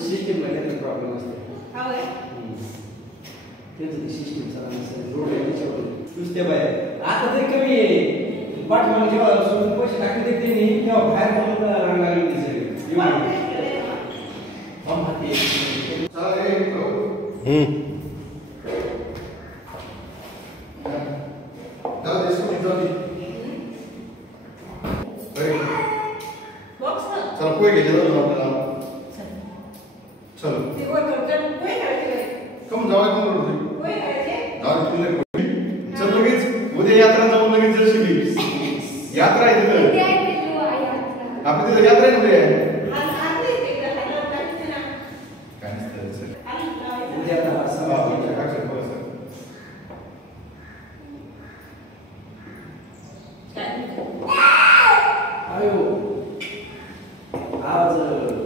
System मध्ये problem असते. System सगळं रोड आहे त्याच्यावर नुसते बाहेर आता तरी कमी आहे. पाठवून जेव्हा सोडून पैसे टाकले ते नाही तेव्हा बाहेर जाऊन रांग लागली होती सगळी. चल कोई घे चलो आपल्याला चलो ते वर कर कोई करायचे कम जावा कम करू कोई करायचे जाऊ तुम्ही चल लगेच उद्या यात्रा जाऊन लगेच जर्शी यात्रा आहे तिथे उद्या आहे यात्रा आपली तिथे यात्रा आहे उद्या आले ते ना काय नसतं सर उद्या आता समाज काय सर आयो आज